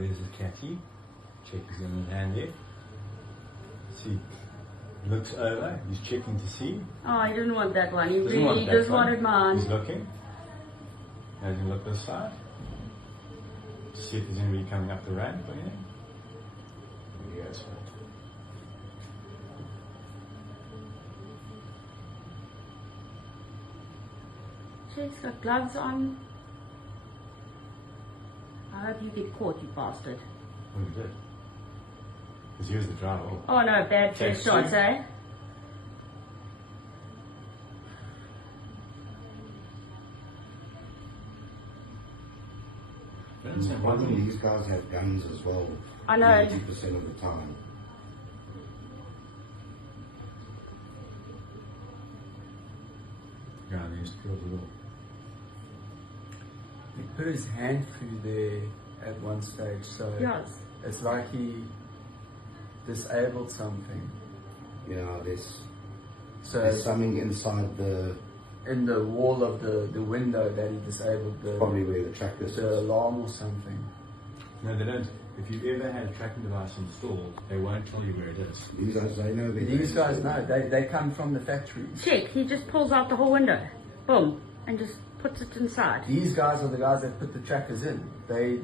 there's a catty. Check his in his hand there. See, looks over. He's checking to see. Oh, he didn't want that one. He Doesn't want really that just one. wanted mine. He's looking. Now he look this side. To see if there's anybody coming up the ramp or anything. There he goes. She's got gloves on. I hope you get caught, you bastard. Well, he did. Because he was the driver. Oh no, bad Takes first shots, two. eh? I think these guys have guns as well. I know. 90% of the time. Yeah, they just killed the wall. He put his hand through there at one stage, so Yes. it's like he disabled something. Yeah, there's So something inside the, in the wall of the window that he disabled probably where the tracker the is. alarm or something. No, they don't. If you've ever had a tracking device installed, they won't tell you where it is. These guys, they know where These guys know, they come from the factory. Check, he just pulls out the whole window. Boom. And just puts it inside. These guys are the guys that put the trackers in. They